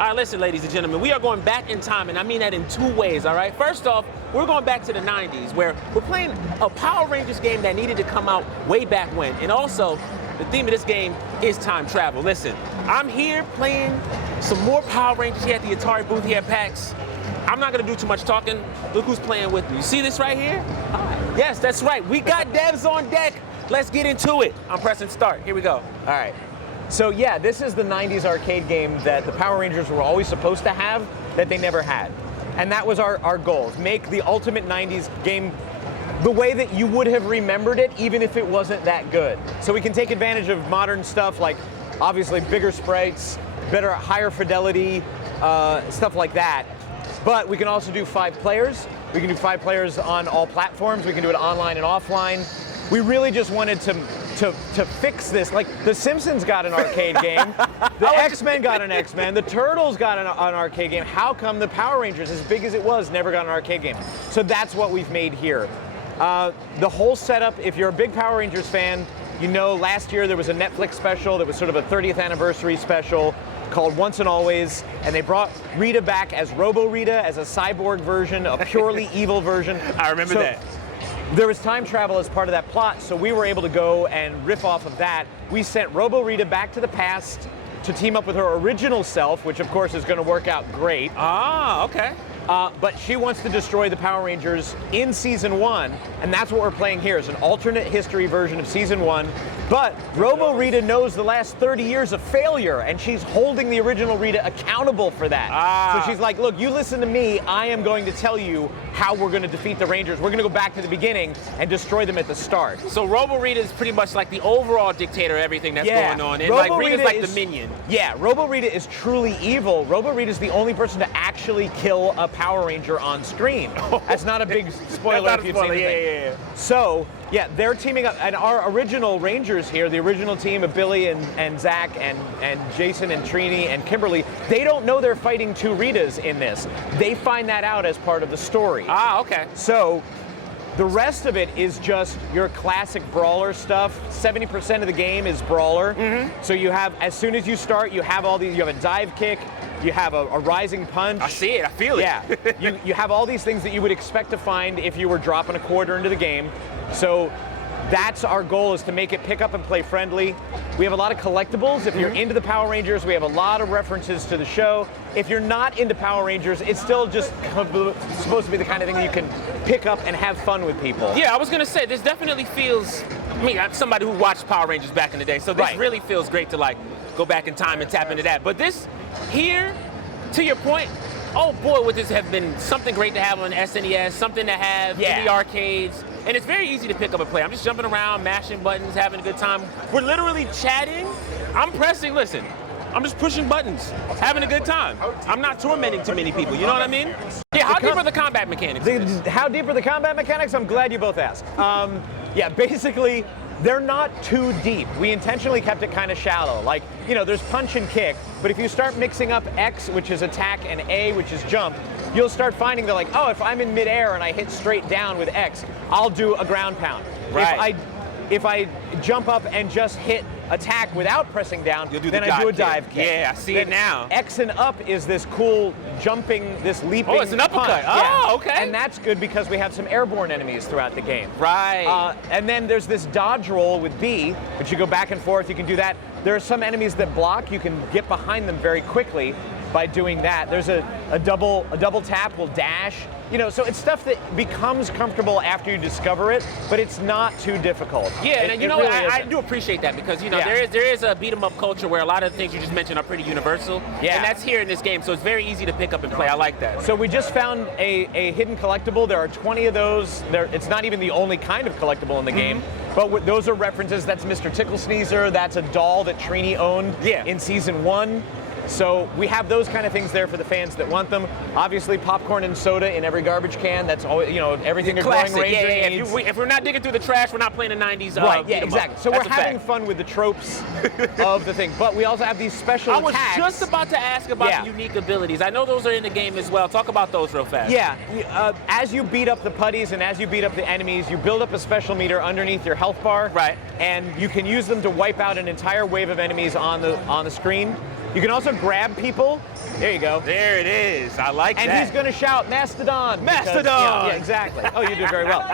All right, listen, ladies and gentlemen, we are going back in time, and I mean that in two ways, all right? First off, we're going back to the 90s, where we're playing a Power Rangers game that needed to come out way back when. And also, the theme of this game is time travel. Listen, I'm here playing some more Power Rangers here at the Atari booth here at PAX. I'm not gonna do too much talking. Look who's playing with me. You see this right here? Hi. Yes, that's right. We got devs on deck. Let's get into it. I'm pressing start. Here we go. All right. So yeah, this is the 90s arcade game that the Power Rangers were always supposed to have that they never had. And that was our goal, make the ultimate 90s game the way that you would have remembered it, even if it wasn't that good. So we can take advantage of modern stuff like, obviously, bigger sprites, better, higher fidelity, stuff like that. But we can also do 5 players. We can do 5 players on all platforms. We can do it online and offline. We really just wanted to fix this. Like, The Simpsons got an arcade game, the X-Men got an X-Men, the Turtles got an arcade game. How come the Power Rangers, as big as it was, never got an arcade game? So that's what we've made here. The whole setup, if you're a big Power Rangers fan, you know last year there was a Netflix special that was sort of a 30th anniversary special called Once and Always, and they brought Rita back as Robo-Rita, as a cyborg version, a purely evil version. I remember that. There was time travel as part of that plot, so we were able to go and riff off of that. We sent Robo-Rita back to the past to team up with her original self, which of course is going to work out great. Ah, okay. But she wants to destroy the Power Rangers in Season 1, and that's what we're playing here, is an alternate history version of Season 1. But Robo-Rita knows the last 30 years of failure, and she's holding the original Rita accountable for that. Ah. So she's like, look, you listen to me, I am going to tell you how we're going to defeat the Rangers. We're going to go back to the beginning and destroy them at the start. So Robo-Rita is pretty much like the overall dictator of everything that's going on. And like Rita's like the minion. Yeah, Robo-Rita is truly evil. Robo-Rita is the only person to actually kill a Power Ranger on screen. That's not a big spoiler if you've seen anything. Yeah. So, yeah, they're teaming up, and our original Rangers here, the original team of Billy and Zach and Jason and Trini and Kimberly, they don't know they're fighting 2 Ritas in this. They find that out as part of the story. Ah, okay. So, the rest of it is just your classic brawler stuff. 70% of the game is brawler. Mm-hmm. So you have, as soon as you start, you have all these, you have a dive kick, you have a rising punch. I see it, I feel it. Yeah, you have all these things that you would expect to find if you were dropping a quarter into the game. So that's our goal, is to make it pick up and play friendly. We have a lot of collectibles. If you're into the Power Rangers, we have a lot of references to the show. If you're not into Power Rangers, it's still just supposed to be the kind of thing that you can pick up and have fun with people. Yeah, I was gonna say, this definitely feels, I mean, I'm somebody who watched Power Rangers back in the day, so this really feels great to like go back in time and tap into that. But this here, to your point, oh boy, would this have been something great to have on SNES, something to have in the arcades. And it's very easy to pick up and play. I'm just jumping around, mashing buttons, having a good time. We're literally chatting. I'm pressing, listen, I'm just pushing buttons, having a good time. I'm not tormenting too many people, you know what I mean? Yeah, how deep are the combat mechanics? How deep are the combat mechanics? I'm glad you both asked. Yeah, basically, they're not too deep. We intentionally kept it kind of shallow. Like, you know, there's punch and kick, but if you start mixing up X, which is attack, and A, which is jump, you'll start finding that, like, oh, if I'm in midair and I hit straight down with X, I'll do a ground pound. Right. If I jump up and just hit attack without pressing down, then I do a dive kick. Yeah, I see it now. X and up is this cool jumping, this leaping. Oh, it's an uppercut. Punch. Oh, okay. And that's good because we have some airborne enemies throughout the game. Right. And then there's this dodge roll with B, which you go back and forth. You can do that. There are some enemies that block. You can get behind them very quickly by doing that. There's a double tap will dash. You know, so it's stuff that becomes comfortable after you discover it, but it's not too difficult. Yeah, and you know, really I do appreciate that because, you know, there is a beat 'em up culture where a lot of the things you just mentioned are pretty universal. Yeah. And that's here in this game, so it's very easy to pick up and play. I like that. So we just found a hidden collectible. There are 20 of those. It's not even the only kind of collectible in the game, but those are references. That's Mr. Tickle Sneezer. That's a doll that Trini owned in Season 1. So we have those kind of things there for the fans that want them. Obviously, popcorn and soda in every garbage can. That's all, you know, everything a glowing Ranger needs. If we're not digging through the trash, we're not playing the 90s. Right, yeah, exactly. So we're having fun with the tropes of the thing. But we also have these special attacks. I was just about to ask about the unique abilities. I know those are in the game as well. Talk about those real fast. Yeah, as you beat up the putties and as you beat up the enemies, you build up a special meter underneath your health bar. Right. And you can use them to wipe out an entire wave of enemies on the screen. You can also grab people. There you go. There it is. I like that. And he's going to shout Mastodon. Mastodon! Yeah, exactly. Oh, you did very well.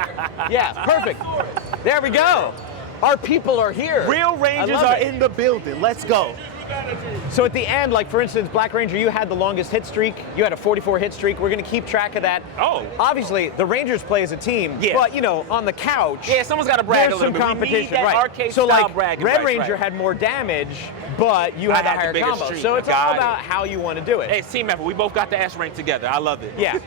Yeah, perfect. There we go. Our people are here. Real Rangers are in the building. Let's go. So at the end, like for instance, Black Ranger, you had the longest hit streak. You had a 44 hit streak. We're going to keep track of that. Oh. Obviously, the Rangers play as a team. Yeah. But, you know, on the couch. Yeah, someone's got to brag there's a little some bit. competition. We need that right. arcade so style like bragging Red rights, Ranger right. had more damage, but you had the had the higher bigger combo. streak. So it's Got all it. about how you want to do it. Hey, it's team effort. We both got the S rank together. I love it. Yeah.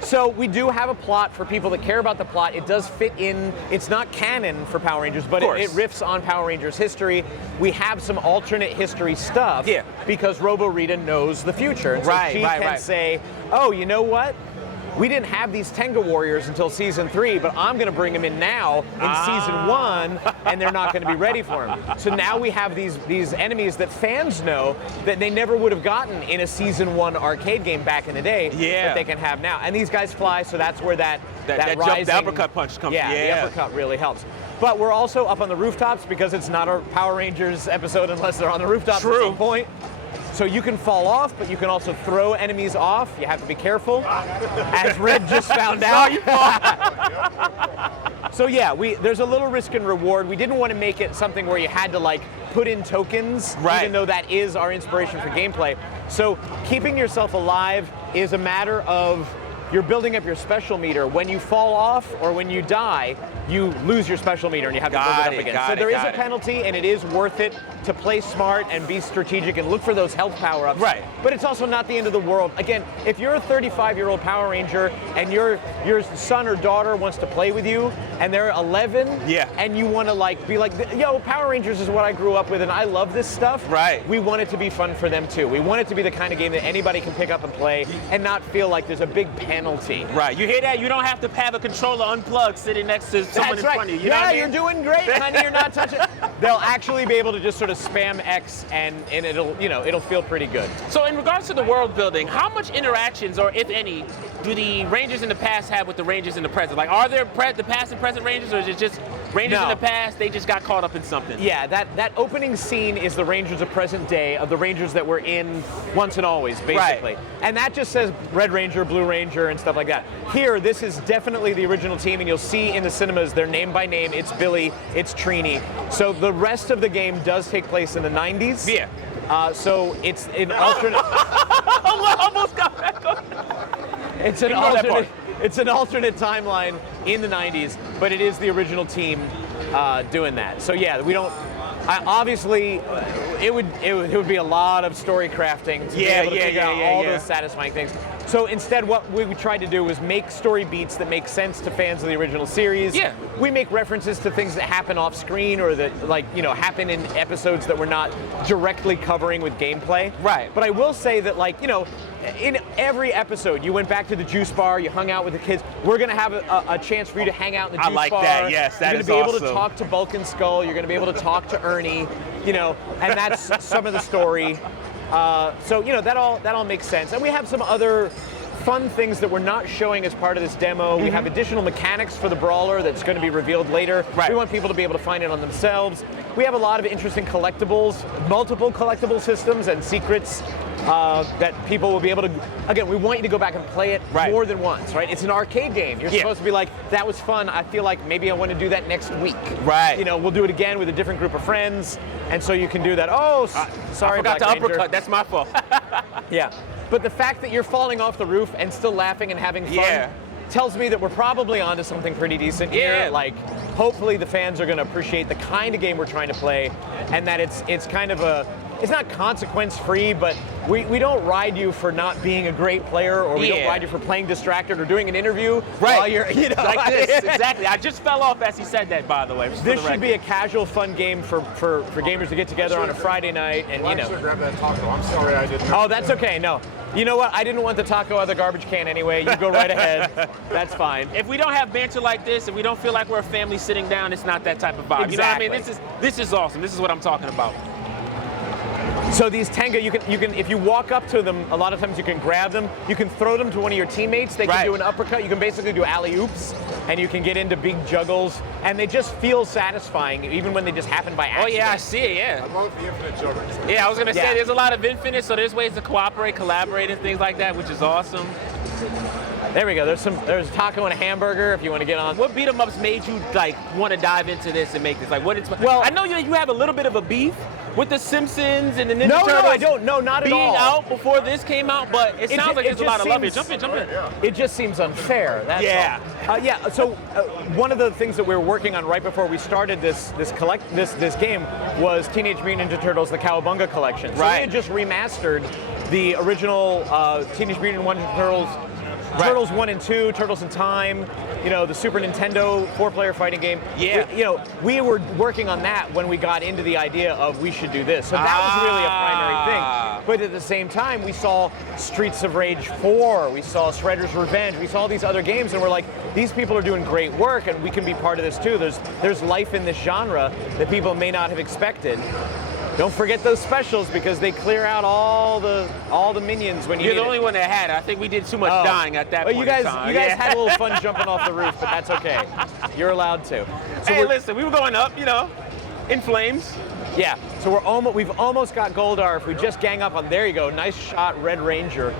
So we do have a plot for people that care about the plot. It does fit in. It's not canon for Power Rangers, but it riffs on Power Rangers history. We have some alternate history stuff. Yeah. Because Robo Rita knows the future. And so she can say, oh, you know what? We didn't have these Tenga Warriors until season 3, but I'm going to bring them in now in season 1, and they're not going to be ready for them. So now we have these enemies that fans know that they never would have gotten in a season 1 arcade game back in the day. Yeah. That they can have now. And these guys fly, so that's where that rising, jump, the uppercut punch comes. Yeah, the uppercut really helps. But we're also up on the rooftops because it's not a Power Rangers episode unless they're on the rooftops at some point. So you can fall off, but you can also throw enemies off. You have to be careful, as Red just found out. So yeah, there's a little risk and reward. We didn't want to make it something where you had to like put in tokens, even though that is our inspiration for gameplay. So keeping yourself alive is a matter of you're building up your special meter. When you fall off or when you die, you lose your special meter and you have to build it up again. So there is a penalty, and it is worth it to play smart and be strategic and look for those health power-ups. Right. But it's also not the end of the world. Again, if you're a 35-year-old Power Ranger and your son or daughter wants to play with you and they're 11, and you want to like be like, yo, Power Rangers is what I grew up with and I love this stuff. Right. We want it to be fun for them too. We want it to be the kind of game that anybody can pick up and play and not feel like there's a big penalty. Right. You hear that? You don't have to have a controller unplugged sitting next to someone in front of you. You know what I mean? You're doing great, honey. You're not touching. They'll actually be able to just sort of spam X and it'll feel pretty good. So in regards to the world building, how much interactions, or if any, do the Rangers in the past have with the Rangers in the present? Like, are there the past and present Rangers, or is it just Rangers in the past, they just got caught up in something? Yeah, that opening scene is the Rangers of present day, of the Rangers that were in Once and Always, basically. Right. And that just says Red Ranger, Blue Ranger, and stuff like that. Here, this is definitely the original team, and you'll see in the cinemas, they're name by name. It's Billy, it's Trini. So the rest of the game does take place in the 90s. Yeah. So it's an alternate. I almost got back up. It's an alternate timeline in the 90s, but it is the original team doing that. So yeah, we don't. Obviously, it would be a lot of story crafting to be able to figure out all those satisfying things. So instead, what we tried to do was make story beats that make sense to fans of the original series. Yeah. We make references to things that happen off screen or that happen in episodes that we're not directly covering with gameplay. Right. But I will say that in every episode, you went back to the juice bar, you hung out with the kids. We're going to have a chance for you to hang out in the juice bar. I like that, yes, that is You're going to be able awesome. to talk to Bulk and Skull, you're going to be able to talk to Ernie, and that's some of the story. So that all makes sense. And we have some other fun things that we're not showing as part of this demo. We have additional mechanics for the brawler that's going to be revealed later. Right. We want people to be able to find it on themselves. We have a lot of interesting collectibles, multiple collectible systems and secrets that people will be able to. Again, we want you to go back and play it more than once, right? It's an arcade game. You're supposed to be like, that was fun. I feel like maybe I want to do that next week. Right. We'll do it again with a different group of friends, and so you can do that. Oh, sorry, I forgot Black to Ranger. uppercut. That's my fault. Yeah. But the fact that you're falling off the roof and still laughing and having fun tells me that we're probably onto something pretty decent here. Like, hopefully the fans are going to appreciate the kind of game we're trying to play, and that it's kind of it's not consequence-free, but we don't ride you for not being a great player, or we don't ride you for playing distracted or doing an interview while you're, like this. Exactly. I just fell off as he said that, by the way. This should be a casual, fun game for gamers to get together on a Friday night, and grab that taco. I'm sorry I didn't. Oh, that's okay. No. You know what? I didn't want the taco out of the garbage can anyway. You go right ahead. That's fine. If we don't have banter like this, and we don't feel like we're a family sitting down, it's not that type of vibe. Exactly. You know what I mean? This is awesome. This is what I'm talking about. So these Tenga, you can if you walk up to them, a lot of times you can grab them. You can throw them to one of your teammates. They can do an uppercut. You can basically do alley-oops, and you can get into big juggles, and they just feel satisfying, even when they just happen by accident. Oh yeah, I see it. Yeah. I love the infinite juggles. Yeah, I was gonna say Yeah. there's a lot of infinite, so there's ways to cooperate, collaborate, and things like that, which is awesome. There we go. There's taco and a hamburger if you want to get on. What beat 'em ups made you like want to dive into this and make this? Like, what it's? Well, I know you have a little bit of a beef with the Simpsons and the Ninja No, Turtles. no, I don't. No, not at being all. out before this came out, but it sounds like there's a lot of love here. Jump in. It just seems unfair. That's Yeah. all. Yeah. So one of the things that we were working on right before we started this game was Teenage Mutant Ninja Turtles: The Cowabunga Collection. So Right. we had just remastered the original Teenage Mutant Ninja Turtles. Right. Turtles 1 and 2, Turtles in Time, the Super Nintendo 4-player fighting game. Yeah. We were working on that when we got into the idea of we should do this. So that was really a primary thing. But at the same time, we saw Streets of Rage 4, we saw Shredder's Revenge, we saw these other games, and we're like, these people are doing great work, and we can be part of this too. There's life in this genre that people may not have expected. Don't forget those specials because they clear out all the minions when you You're need the it. only one that had it. I think we did too much dying at that Well, point you guys in time. had a little fun jumping off the roof, but that's okay. You're allowed to. So Hey, listen, we were going up, in flames. yeah. So we've almost got Goldar. If we just gang up on, there you go, nice shot, Red Ranger.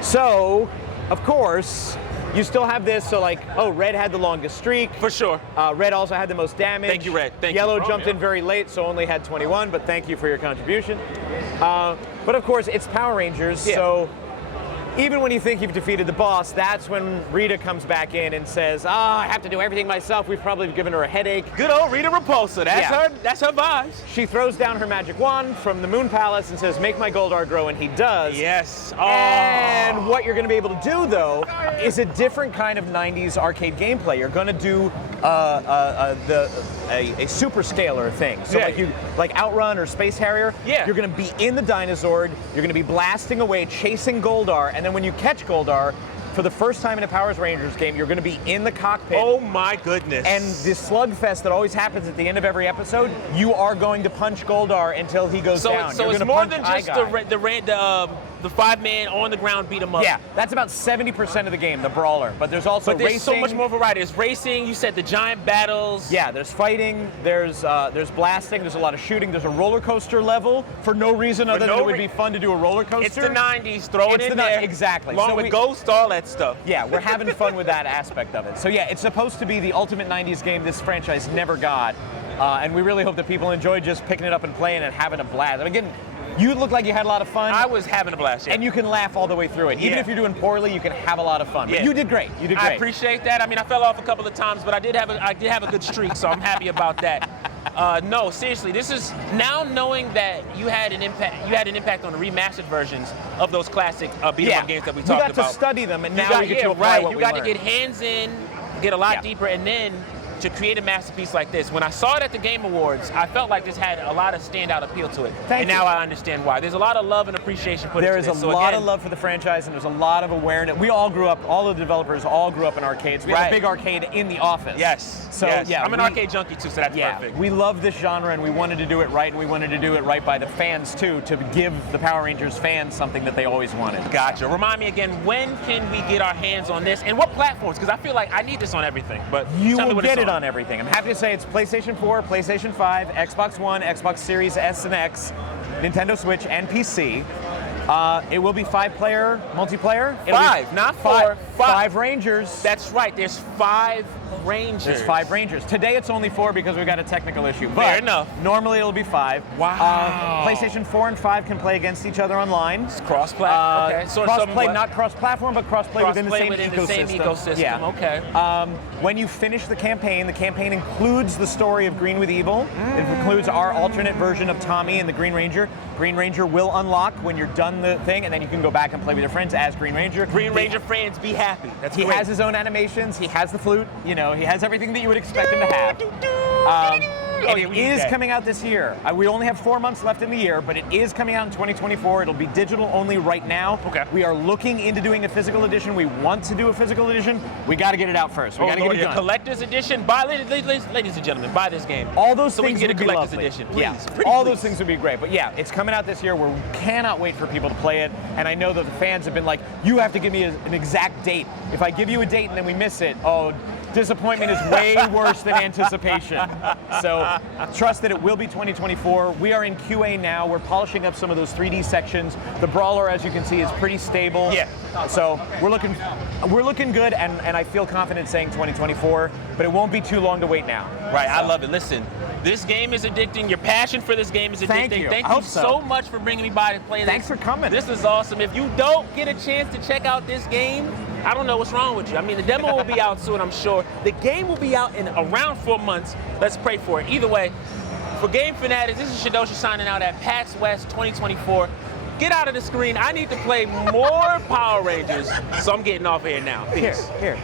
So, of course, you still have this. So Red had the longest streak. For sure. Red also had the most damage. Thank you, Red. Thank you. Yellow Oh, jumped in very late, so only had 21. But thank you for your contribution. But of course, it's Power Rangers. Yeah. So even when you think you've defeated the boss, that's when Rita comes back in and says, I have to do everything myself. We've probably given her a headache. Good old Rita Repulsa. That's her vibes. She throws down her magic wand from the Moon Palace and says, make my Goldar grow, and he does. Yes. Oh. And what you're going to be able to do, though, is a different kind of 90s arcade gameplay. You're going to do a super scalar thing. So Yeah. like Outrun or Space Harrier, Yeah. you're going to be in the Dinozord, you're going to be blasting away, chasing Goldar, and then when you catch Goldar, for the first time in a Power Rangers game, you're going to be in the cockpit. Oh my goodness. And this slugfest that always happens at the end of every episode, you are going to punch Goldar until he goes down. So You're it's gonna more punch than just the 5-man on the ground beat 'em up. Yeah, that's about 70% of the game, the brawler. But there's also But there's racing. so much more variety. There's racing. You said the giant battles. Yeah, there's fighting, there's blasting, there's a lot of shooting, there's a roller coaster level for no reason other than it would be fun to do a roller coaster. It's the 90s. Throw it It's in the there. exactly. Along So with Ghost, all that stuff. Yeah, we're having fun with that aspect of it. So yeah, it's supposed to be the ultimate 90s game this franchise never got. And we really hope that people enjoy just picking it up and playing and having a blast. And again, you look like you had a lot of fun. I was having a blast. Yeah. And you can laugh all the way through it. Even Yeah. if you're doing poorly, you can have a lot of fun. But Yeah. you did great. You did great. I appreciate that. I mean, I fell off a couple of times, but I did have a good streak, so I'm happy about that. No, seriously, this is now knowing that you had an impact on the remastered versions of those classic beat 'em up games that we talked about. We got to study them, and now we get to apply what You we got learned. to get hands in, get a lot deeper, and then to create a masterpiece like this. When I saw it at the Game Awards, I felt like this had a lot of standout appeal to it. Thank and you. now I understand why. There's a lot of love and appreciation put There into is this. a lot of love for the franchise, and there's a lot of awareness. We all grew up, all the developers all grew up in arcades. We have a Right. big arcade in the office. Yes. So, yes. yeah, I'm an we- arcade junkie too, so that's Yeah, perfect. we love this genre, and we wanted to do it right, and we wanted to do it right by the fans too, to give the Power Rangers fans something that they always wanted. Gotcha. Remind me again, when can we get our hands on this, and what platforms? Because I feel like I need this on everything. But You tell me will what get it's it on everything. I'm happy to say it's PlayStation 4, PlayStation 5, Xbox One, Xbox Series S and X, Nintendo Switch, and PC. It will be 5-player multiplayer. It'll be Five, not four. Five Rangers. That's right. There's 5 Rangers. There's 5 Rangers. Today it's only 4 because we got a technical issue. But Fair enough. Normally it'll be 5. Wow. PlayStation 4 and 5 can play against each other online. Cross-plat. Okay. So Cross-play, somewhat- not cross-platform, but cross-play within the Cross-play same within ecosystem. the same ecosystem. Yeah. Okay. When you finish the campaign includes the story of Green with Evil. It includes our alternate version of Tommy and the Green Ranger. Green Ranger will unlock when you're done the thing, and then you can go back and play with your friends as Green Ranger. Green Ranger fans, be happy. That's He great. has his own animations. He has the flute. He has everything that you would expect him to have. And yeah, it we need is that. coming out this year. We only have 4 months left in the year, but it is coming out in 2024. It'll be digital only right now. Okay. We are looking into doing a physical edition. We want to do a physical edition. We got to get it out first. We got to get Lord, it the done. collector's edition. Buy, ladies and gentlemen, buy this game. All those so we things can get a would be collector's lovely. edition. Please, Yeah, pretty all please. those things would be great. But yeah, it's coming out this year. We cannot wait for people to play it. And I know that the fans have been like, you have to give me an exact date. If I give you a date and then we miss it, oh, disappointment is way worse than anticipation. So trust that it will be 2024. We are in QA now. We're polishing up some of those 3D sections. The brawler, as you can see, is pretty stable. Yeah. So we're looking good, and I feel confident saying 2024, but it won't be too long to wait now. Right, I love it. Listen, this game is addicting. Your passion for this game is addicting. Thank you. Thank I you hope so. so much for bringing me by to play this. Thanks for coming. This is awesome. If you don't get a chance to check out this game, I don't know what's wrong with you. I mean, the demo will be out soon, I'm sure. The game will be out in around 4 months. Let's pray for it. Either way, for Game Fanatics, this is Shadoshi signing out at PAX West 2024. Get out of the screen. I need to play more Power Rangers, so I'm getting off here now. Peace. Here.